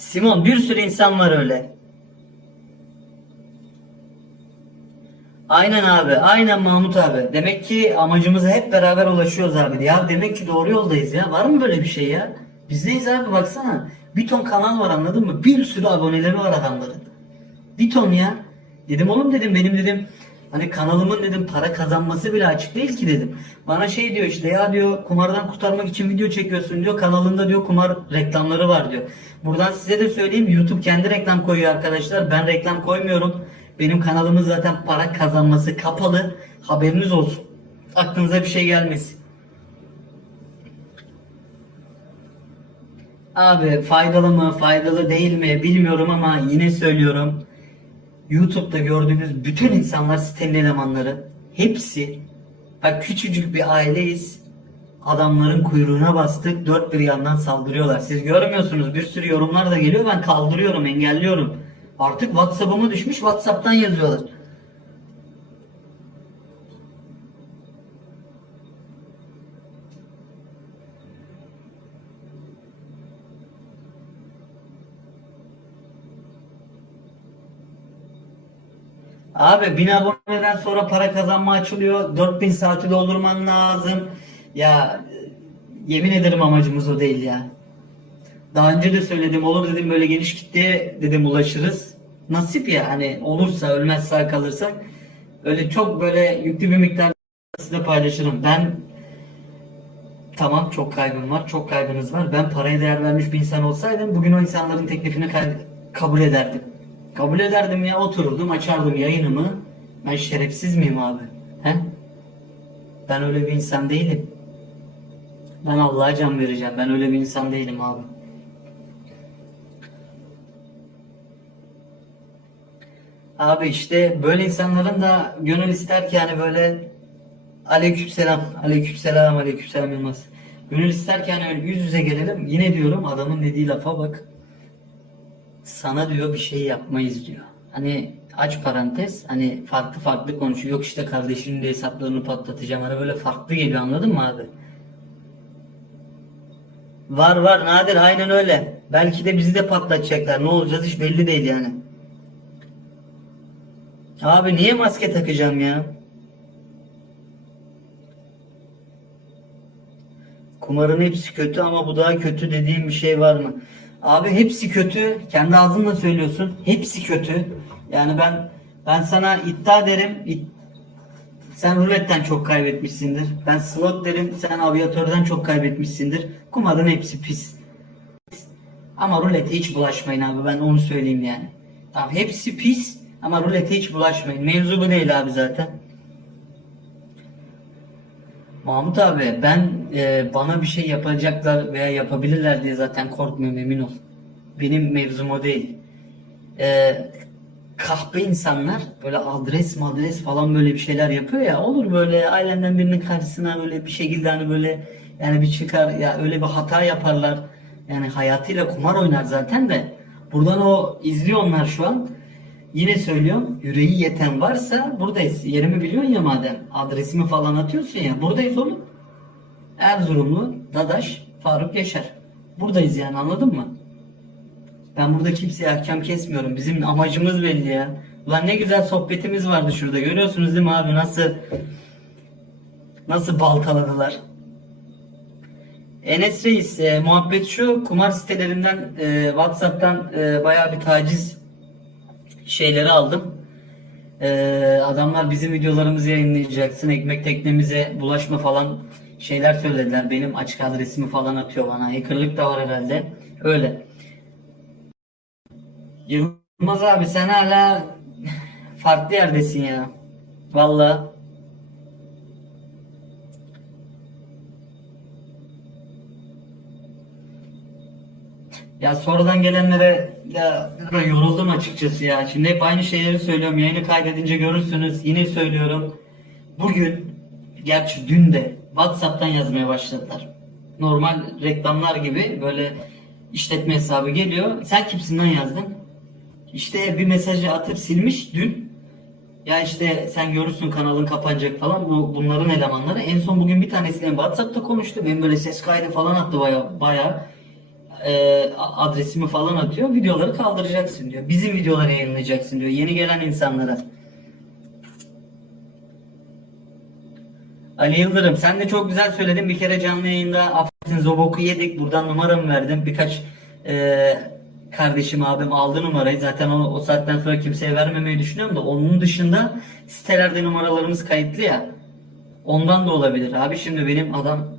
Simon bir sürü insan var öyle. Aynen abi. Aynen Mahmut abi. Demek ki amacımıza hep beraber ulaşıyoruz abi. Ya demek ki doğru yoldayız ya. Var mı böyle bir şey ya? Bizdeyiz abi baksana. Bir ton kanal var anladın mı? Bir sürü aboneleri var adamların. Bir ton ya. Dedim oğlum dedim benim dedim hani kanalımın dedim para kazanması bile açık değil ki dedim. Bana şey diyor işte ya diyor kumardan kurtarmak için video çekiyorsun diyor. Kanalında diyor kumar reklamları var diyor. Buradan size de söyleyeyim YouTube kendi reklam koyuyor arkadaşlar. Ben reklam koymuyorum. Benim kanalımın zaten para kazanması kapalı. Haberiniz olsun. Aklınıza bir şey gelmesin. Abi faydalı mı faydalı değil mi bilmiyorum ama yine söylüyorum. YouTube'da gördüğünüz bütün insanlar sitenin elemanları. Hepsi bak küçücük bir aileyiz. Adamların kuyruğuna bastık. Dört bir yandan saldırıyorlar. Siz görmüyorsunuz. Bir sürü yorumlar da geliyor. Ben kaldırıyorum, engelliyorum. Artık WhatsApp'ıma düşmüş. WhatsApp'tan yazıyorlar. Abi 1000 aboneden sonra para kazanma açılıyor. 4000 saati doldurman lazım. Ya yemin ederim amacımız o değil ya. Daha önce de söyledim olur dedim böyle geniş kitleye dedim ulaşırız. Nasip ya hani olursa ölmez sağ kalırsak öyle çok böyle yüklü bir miktar size paylaşırım. Ben tamam çok kaybım var çok kaybınız var. Ben paraya değer vermiş bir insan olsaydım bugün o insanların teklifini ka- kabul ederdim. Kabul ederdim ya otururdum açardım yayınımı. Ben şerefsiz miyim abi? He? Ben öyle bir insan değilim. Ben Allah'a can vereceğim. Ben öyle bir insan değilim abi. Abi işte böyle insanların da gönül ister ki yani böyle aleykümselam, aleykümselam, aleykümselam Yılmaz. Gönül ister ki öyle yüz yüze gelelim. Yine diyorum adamın dediği lafa bak. Sana diyor bir şey yapmayız diyor. Hani aç parantez hani farklı farklı konuşuyor. Yok işte kardeşinin de hesaplarını patlatacağım. Hani böyle farklı geliyor anladın mı abi? Var var nadir aynen öyle. Belki de bizi de patlatacaklar. Ne olacağız hiç belli değil yani. Abi niye maske takacağım ya? Kumarın hepsi kötü ama bu daha kötü dediğim bir şey var mı? Abi hepsi kötü. Kendi ağzınla söylüyorsun. Hepsi kötü. Yani ben ben sana iddia derim. id- sen ruletten çok kaybetmişsindir. Ben slot derim. Sen aviatörden çok kaybetmişsindir. Kumarın hepsi pis. Ama rulete hiç bulaşmayın abi. Ben onu söyleyeyim yani. Tamam hepsi pis ama rulete hiç bulaşmayın. Mevzu bu değil abi zaten. Mahmut abi ben e, bana bir şey yapacaklar veya yapabilirler diye zaten korkmuyorum emin ol. Benim mevzum o değil. E, kahpe insanlar böyle adres madres falan böyle bir şeyler yapıyor ya olur böyle ailenden birinin karşısına böyle bir şekilde hani böyle yani bir çıkar ya öyle bir hata yaparlar. Yani hayatıyla kumar oynar zaten de buradan o izliyor onlar şu an. Yine söylüyorum yüreği yeten varsa buradayız. Yerimi biliyorsun ya madem. Adresimi falan atıyorsun ya. Buradayız oğlum. Erzurumlu Dadaş Faruk Yaşar. Buradayız yani anladın mı? Ben burada kimseye ahkam kesmiyorum. Bizim amacımız belli ya. Ulan ne güzel sohbetimiz vardı şurada. Görüyorsunuz değil mi abi nasıl nasıl baltaladılar. Enes Reis e, muhabbet şu kumar sitelerinden e, Whatsapp'tan e, bayağı bir taciz şeyleri aldım. Ee, adamlar bizim videolarımızı yayınlayacaksın. Ekmek teknemize bulaşma falan şeyler söylediler. Benim açık adresimi falan atıyor bana. Hackerlık da var herhalde. Öyle. Yılmaz abi sen hala farklı yerdesin ya. Vallahi. Ya sonradan gelenlere ya yoruldum açıkçası ya. Şimdi hep aynı şeyleri söylüyorum. Yayını kaydedince görürsünüz. Yine söylüyorum. Bugün, gerçi dün de WhatsApp'tan yazmaya başladılar. Normal reklamlar gibi böyle işletme hesabı geliyor. Sen kimsin lan yazdın? İşte bir mesajı atıp silmiş dün. Ya işte sen görürsün kanalın kapanacak falan. Bu, bunların elemanları. En son bugün bir tanesiyle WhatsApp'ta konuştu. Benim böyle ses kaydı falan attı baya baya. E, adresimi falan atıyor. Videoları kaldıracaksın diyor. Bizim videoları yayınlayacaksın diyor. Yeni gelen insanlara. Ali Yıldırım sen de çok güzel söyledin. Bir kere canlı yayında affetin Zobok'u yedik. Buradan numaramı verdim. Birkaç e, kardeşim abim aldı numarayı. Zaten o, o saatten sonra kimseye vermemeyi düşünüyorum da onun dışında sitelerde numaralarımız kayıtlı ya. Ondan da olabilir. Abi şimdi benim adam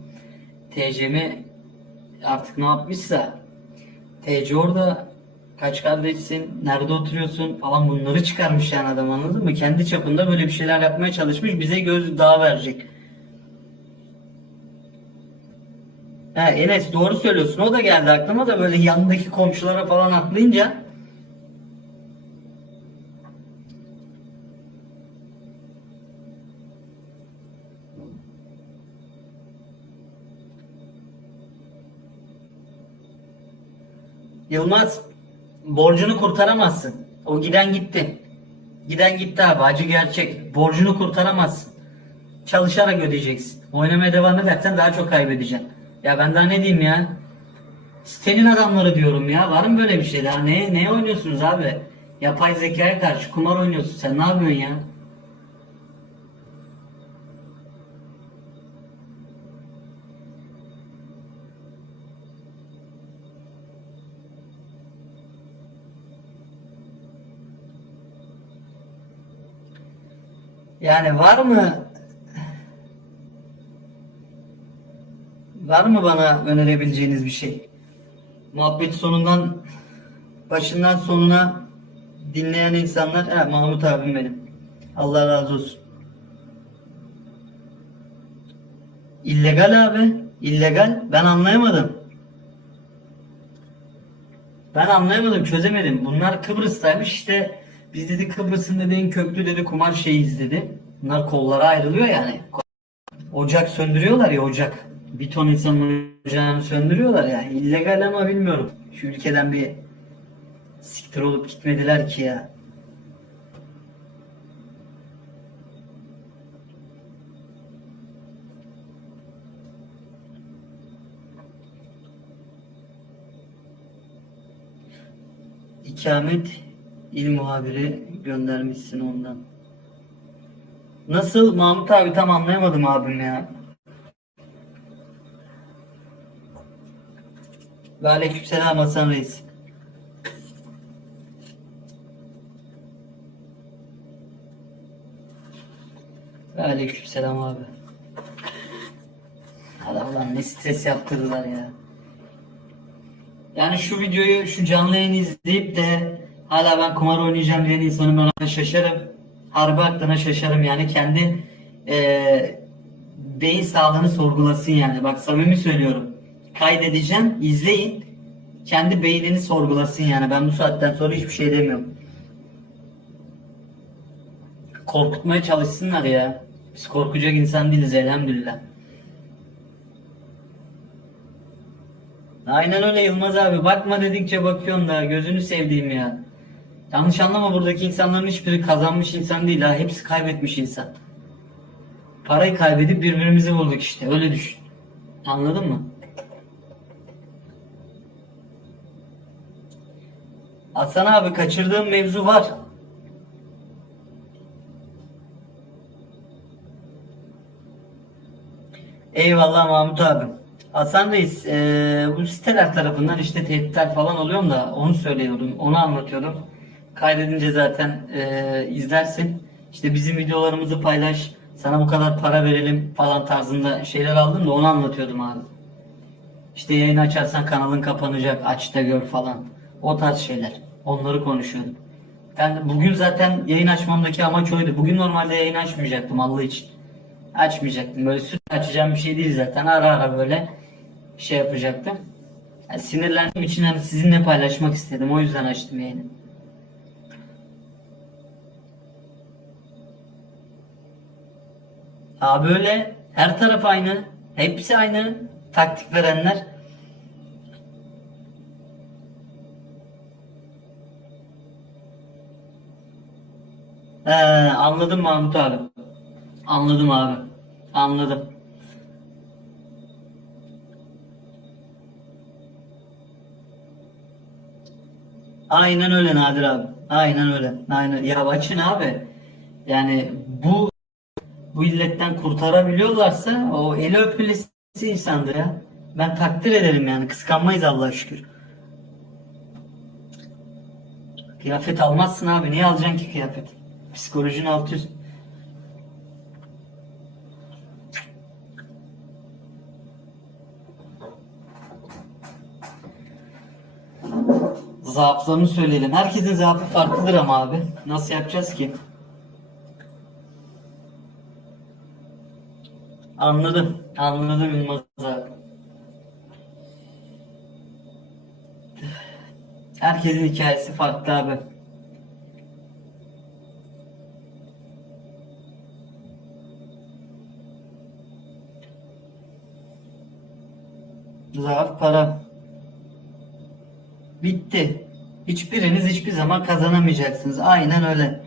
TC'mi artık ne yapmışsa TC orada kaç kardeşsin, nerede oturuyorsun falan bunları çıkarmış yani adam anladın mı? Kendi çapında böyle bir şeyler yapmaya çalışmış. Bize göz daha verecek. Ha, Enes doğru söylüyorsun. O da geldi aklıma da böyle yanındaki komşulara falan atlayınca Yılmaz borcunu kurtaramazsın. O giden gitti. Giden gitti abi acı gerçek. Borcunu kurtaramazsın. Çalışarak ödeyeceksin. Oynamaya devam edersen daha çok kaybedeceksin. Ya ben daha ne diyeyim ya? Sitenin adamları diyorum ya. Var mı böyle bir şey daha? Ne, ne oynuyorsunuz abi? Yapay zekaya karşı kumar oynuyorsun. Sen ne yapıyorsun ya? Yani var mı var mı bana önerebileceğiniz bir şey? Muhabbet sonundan başından sonuna dinleyen insanlar, he, Mahmut abim benim. Allah razı olsun. İllegal abi. illegal. Ben anlayamadım. Ben anlayamadım, çözemedim. Bunlar Kıbrıs'taymış işte. Biz dedi Kıbrıs'ın dedi en köklü dedi kumar şeyiz dedi. Bunlar kollara ayrılıyor yani. Ocak söndürüyorlar ya ocak. Bir ton insanın ocağını söndürüyorlar ya. İllegal ama bilmiyorum. Şu ülkeden bir siktir olup gitmediler ki ya. İkamet il muhabiri göndermişsin ondan. Nasıl Mahmut abi tam anlayamadım abim ya. Ve aleykümselam Hasan Reis. Ve aleykümselam abi. Adam lan ne stres yaptırdılar ya. Yani şu videoyu, şu canlı yayını izleyip de hala ben kumar oynayacağım diyen insanın ben ona şaşarım. Harbi aklına şaşarım yani kendi eee beyin sağlığını sorgulasın yani. Bak samimi söylüyorum. Kaydedeceğim, izleyin. Kendi beynini sorgulasın yani. Ben bu saatten sonra hiçbir şey demiyorum. Korkutmaya çalışsınlar ya. Biz korkacak insan değiliz elhamdülillah. Aynen öyle Yılmaz abi. Bakma dedikçe bakıyorsun da gözünü sevdiğim ya. Yanlış anlama buradaki insanların hiçbiri kazanmış insan değil ha. Hepsi kaybetmiş insan. Parayı kaybedip birbirimizi bulduk işte. Öyle düşün. Anladın mı? Hasan abi kaçırdığım mevzu var. Eyvallah Mahmut abi. Hasan Reis, eee, bu siteler tarafından işte tehditler falan oluyor da onu söylüyordum, onu anlatıyordum. Kaydedince zaten eee, izlersin. İşte bizim videolarımızı paylaş, sana bu kadar para verelim falan tarzında şeyler aldım da onu anlatıyordum abi. İşte yayın açarsan kanalın kapanacak, aç da gör falan. O tarz şeyler. Onları konuşuyordum. Ben bugün zaten yayın açmamdaki amaç oydu. Bugün normalde yayın açmayacaktım Allah için. Açmayacaktım. Böyle sürekli açacağım bir şey değil zaten. Ara ara böyle şey yapacaktım. Yani sinirlendiğim için hani sizinle paylaşmak istedim. O yüzden açtım yayını. Abi böyle her taraf aynı. Hepsi aynı. Taktik verenler. Ee, anladım Mahmut abi. Anladım abi. Anladım. Aynen öyle Nadir abi. Aynen öyle. Aynen. Ya açın abi. Yani bu bu illetten kurtarabiliyorlarsa o eli öpülesi insandır ya. Ben takdir ederim yani. Kıskanmayız Allah'a şükür. Kıyafet almazsın abi. Niye alacaksın ki kıyafet? Psikolojin alt üst. Zaaflarını söyleyelim. Herkesin zaafı farklıdır ama abi. Nasıl yapacağız ki? Anladım. Anladım Yılmaz. Herkesin hikayesi farklı abi. Zaaf para. Bitti. Hiçbiriniz hiçbir zaman kazanamayacaksınız. Aynen öyle.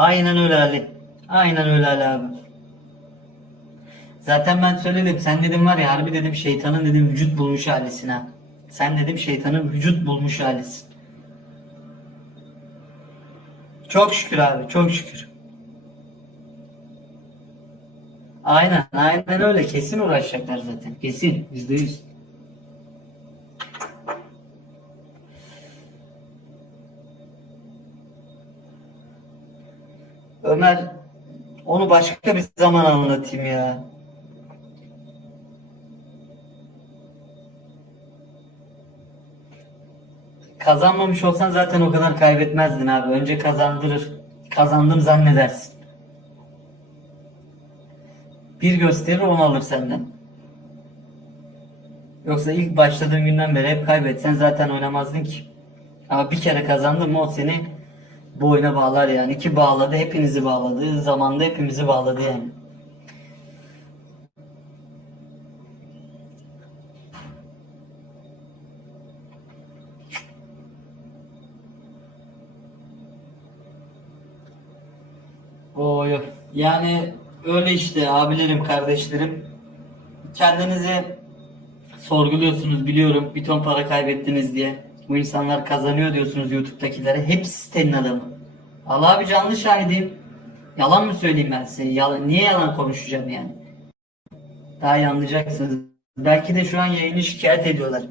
Aynen öyle Ali. Aynen öyle Ali abi. Zaten ben söyledim. Sen dedim var ya harbi dedim şeytanın dedim vücut bulmuş halisin ha. Sen dedim şeytanın vücut bulmuş halisin. Çok şükür abi çok şükür. Aynen aynen öyle kesin uğraşacaklar zaten. Kesin yüzde yüz. Ömer onu başka bir zaman anlatayım ya. Kazanmamış olsan zaten o kadar kaybetmezdin abi. Önce kazandırır. Kazandım zannedersin. Bir gösterir onu alır senden. Yoksa ilk başladığın günden beri hep kaybetsen zaten oynamazdın ki. Ama bir kere kazandın mı o seni bu oyuna bağlar yani. Ki bağladı hepinizi bağladı. Zamanda hepimizi bağladı yani. Oy. Yani öyle işte abilerim, kardeşlerim. Kendinizi sorguluyorsunuz biliyorum. Bir ton para kaybettiniz diye. Bu insanlar kazanıyor diyorsunuz YouTube'dakilere. Hepsi sitenin adamı. Allah abi canlı şahidim. Yalan mı söyleyeyim ben size? Yalan, niye yalan konuşacağım yani? Daha iyi anlayacaksınız. Belki de şu an yayını şikayet ediyorlar.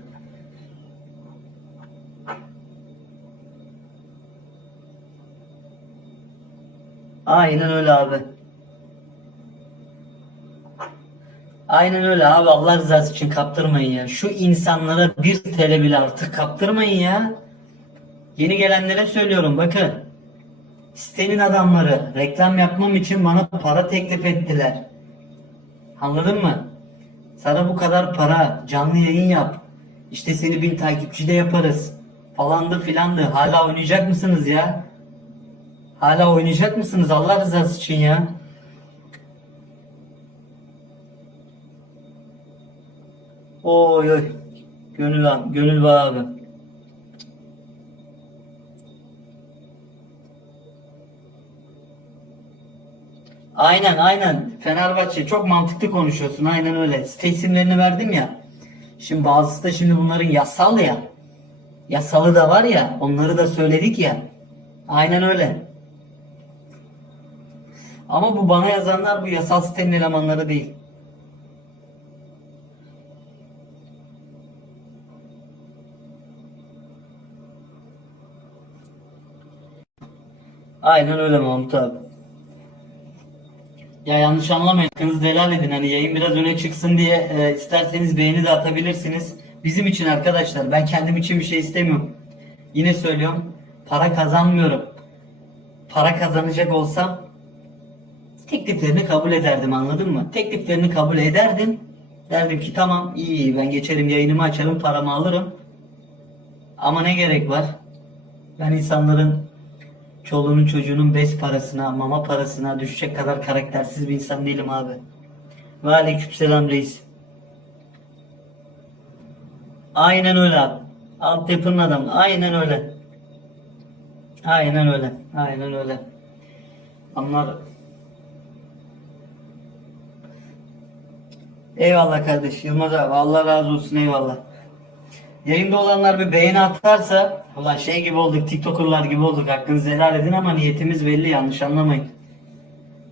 Aynen öyle abi. Aynen öyle abi Allah rızası için kaptırmayın ya. Şu insanlara bir TL bile artık kaptırmayın ya. Yeni gelenlere söylüyorum bakın. Sitenin adamları reklam yapmam için bana para teklif ettiler. Anladın mı? Sana bu kadar para, canlı yayın yap. İşte seni bin takipçi de yaparız. Falandı filandı. Hala oynayacak mısınız ya? Hala oynayacak mısınız Allah rızası için ya? Oy oy. Gönül gönül var abi. Aynen aynen. Fenerbahçe çok mantıklı konuşuyorsun. Aynen öyle. Site isimlerini verdim ya. Şimdi bazısı da şimdi bunların yasal ya. Yasalı da var ya. Onları da söyledik ya. Aynen öyle. Ama bu bana yazanlar bu yasal sitenin elemanları değil. Aynen öyle Mahmut abi. Ya yanlış anlamayın. Hakkınızı helal edin. Hani yayın biraz öne çıksın diye e, isterseniz beğeni de atabilirsiniz. Bizim için arkadaşlar. Ben kendim için bir şey istemiyorum. Yine söylüyorum. Para kazanmıyorum. Para kazanacak olsam tekliflerini kabul ederdim anladın mı? Tekliflerini kabul ederdim. Derdim ki tamam iyi iyi ben geçerim yayınımı açarım paramı alırım. Ama ne gerek var? Ben insanların çoluğunun çocuğunun bes parasına, mama parasına düşecek kadar karaktersiz bir insan değilim abi. Ve aleykümselam reis. Aynen öyle abi. Altyapının adamı. Aynen öyle. Aynen öyle. Aynen öyle. Onlar Eyvallah kardeş. Yılmaz abi Allah razı olsun eyvallah. Yayında olanlar bir beğeni atarsa ulan şey gibi olduk TikToker'lar gibi olduk hakkınızı helal edin ama niyetimiz belli yanlış anlamayın.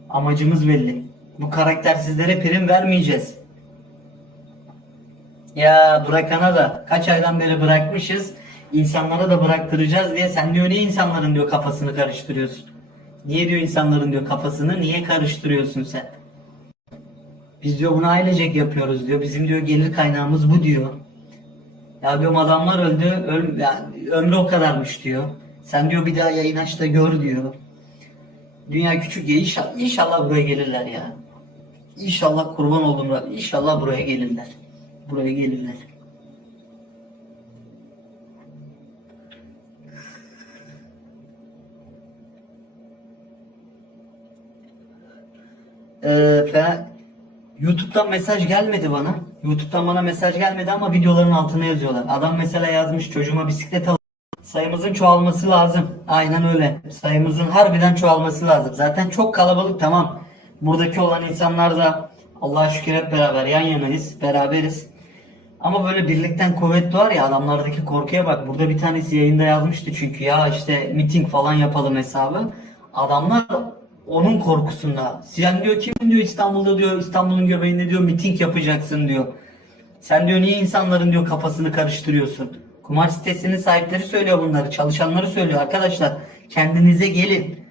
Amacımız belli. Bu karaktersizlere prim vermeyeceğiz. Ya bırakana da kaç aydan beri bırakmışız insanlara da bıraktıracağız diye sen diyor niye insanların diyor kafasını karıştırıyorsun? Niye diyor insanların diyor kafasını niye karıştırıyorsun sen? Biz diyor bunu ailecek yapıyoruz diyor. Bizim diyor gelir kaynağımız bu diyor. Ya diyorum adamlar öldü. Öl, yani ömrü o kadarmış diyor. Sen diyor bir daha yayın aç da gör diyor. Dünya küçük ya inşallah, inşallah buraya gelirler ya. İnşallah kurban Rabbim. İnşallah buraya gelirler. Buraya gelirler. Ee, fena- YouTube'dan mesaj gelmedi bana. YouTube'dan bana mesaj gelmedi ama videoların altına yazıyorlar. Adam mesela yazmış çocuğuma bisiklet al. Sayımızın çoğalması lazım. Aynen öyle. Sayımızın harbiden çoğalması lazım. Zaten çok kalabalık tamam. Buradaki olan insanlar da Allah'a şükür hep beraber yan yanayız. Beraberiz. Ama böyle birlikten kuvvet doğar ya adamlardaki korkuya bak. Burada bir tanesi yayında yazmıştı çünkü ya işte miting falan yapalım hesabı. Adamlar onun korkusunda. Sen diyor kim diyor İstanbul'da diyor İstanbul'un göbeğinde diyor miting yapacaksın diyor. Sen diyor niye insanların diyor kafasını karıştırıyorsun? Kumar sitesinin sahipleri söylüyor bunları. Çalışanları söylüyor. Arkadaşlar kendinize gelin.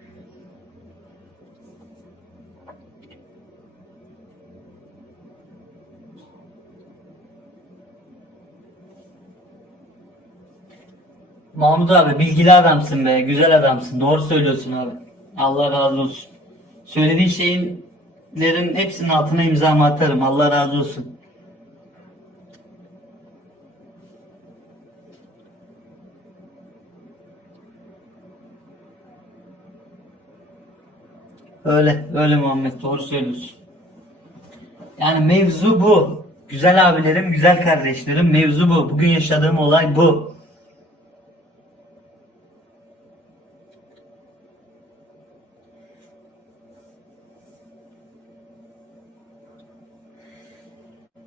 Mahmut abi bilgili adamsın be. Güzel adamsın. Doğru söylüyorsun abi. Allah razı olsun. Söylediğin şeylerin hepsinin altına imzamı atarım. Allah razı olsun. Öyle, öyle Muhammed. Doğru söylüyorsun. Yani mevzu bu. Güzel abilerim, güzel kardeşlerim. Mevzu bu. Bugün yaşadığım olay bu.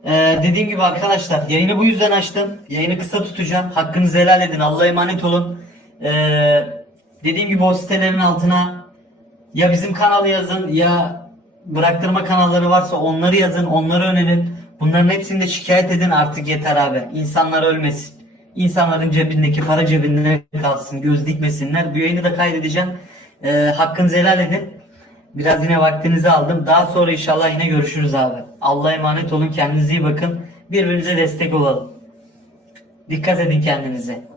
Ee, dediğim gibi arkadaşlar yayını bu yüzden açtım. Yayını kısa tutacağım. Hakkınızı helal edin. Allah'a emanet olun. Ee, dediğim gibi o sitelerin altına ya bizim kanalı yazın ya bıraktırma kanalları varsa onları yazın. Onları önerin. Bunların hepsini de şikayet edin artık yeter abi. İnsanlar ölmesin. İnsanların cebindeki para cebinde kalsın. Göz dikmesinler. Bu yayını da kaydedeceğim. Ee, hakkınızı helal edin. Biraz yine vaktinizi aldım. Daha sonra inşallah yine görüşürüz abi. Allah'a emanet olun. Kendinize iyi bakın. Birbirimize destek olalım. Dikkat edin kendinize.